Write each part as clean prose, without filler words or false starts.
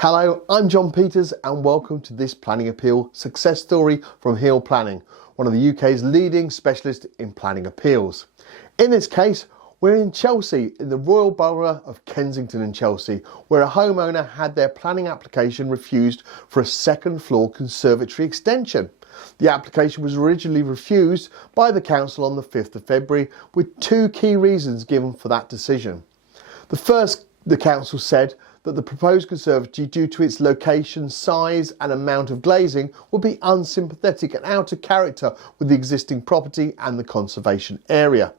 Hello, I'm John Peters and welcome to this planning appeal success story from Hill Planning, one of the UK's leading specialists in planning appeals. In this case, we're in Chelsea, in the Royal Borough of Kensington in Chelsea, where a homeowner had their planning application refused for a second floor conservatory extension. The application was originally refused by the council on the 5th of February with two key reasons given for that decision. The first, the council said that the proposed conservatory, due to its location, size and amount of glazing, would be unsympathetic and out of character with the existing property and the conservation area.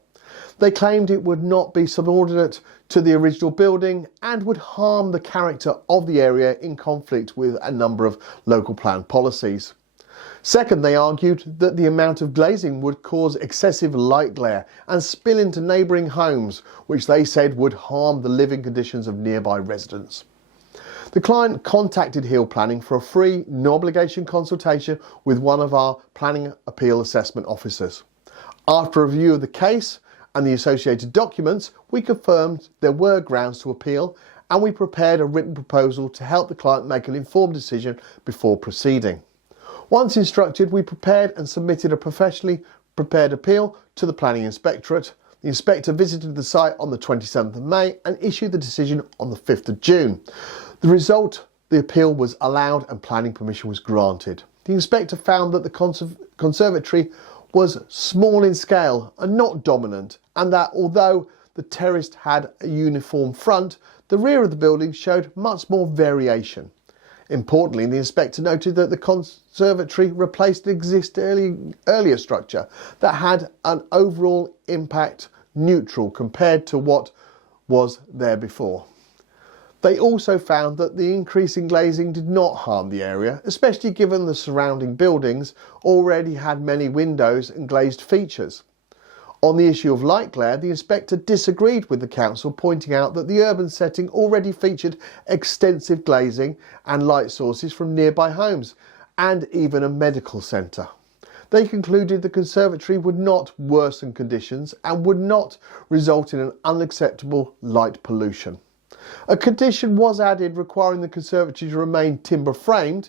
They claimed it would not be subordinate to the original building and would harm the character of the area in conflict with a number of local plan policies. Second, they argued that the amount of glazing would cause excessive light glare and spill into neighbouring homes, which they said would harm the living conditions of nearby residents. The client contacted Hill Planning for a free, no obligation consultation with one of our planning appeal assessment officers. After a review of the case and the associated documents, we confirmed there were grounds to appeal and we prepared a written proposal to help the client make an informed decision before proceeding. Once instructed, we prepared and submitted a professionally prepared appeal to the Planning Inspectorate. The inspector visited the site on the 27th of May and issued the decision on the 5th of June. The result, the appeal was allowed and planning permission was granted. The inspector found that the conservatory was small in scale and not dominant, and that although the terrace had a uniform front, the rear of the building showed much more variation. Importantly, the inspector noted that the conservatory replaced an earlier structure that had an overall impact neutral compared to what was there before. They also found that the increase in glazing did not harm the area, especially given the surrounding buildings already had many windows and glazed features. On the issue of light glare, the inspector disagreed with the council, pointing out that the urban setting already featured extensive glazing and light sources from nearby homes and even a medical centre. They concluded the conservatory would not worsen conditions and would not result in an unacceptable light pollution. A condition was added requiring the conservatory to remain timber framed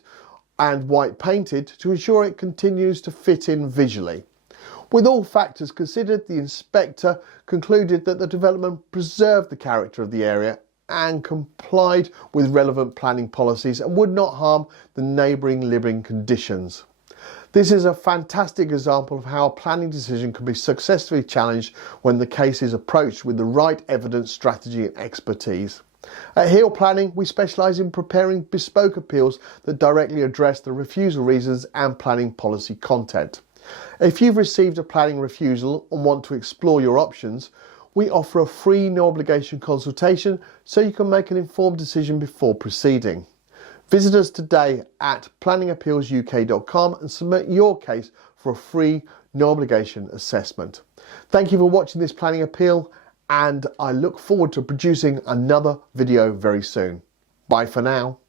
and white painted to ensure it continues to fit in visually. With all factors considered, the inspector concluded that the development preserved the character of the area and complied with relevant planning policies and would not harm the neighbouring living conditions. This is a fantastic example of how a planning decision can be successfully challenged when the case is approached with the right evidence, strategy and expertise. At Hill Planning, we specialise in preparing bespoke appeals that directly address the refusal reasons and planning policy content. If you've received a planning refusal and want to explore your options, we offer a free no obligation consultation so you can make an informed decision before proceeding. Visit us today at planningappealsuk.com and submit your case for a free no obligation assessment. Thank you for watching this planning appeal and I look forward to producing another video very soon. Bye for now.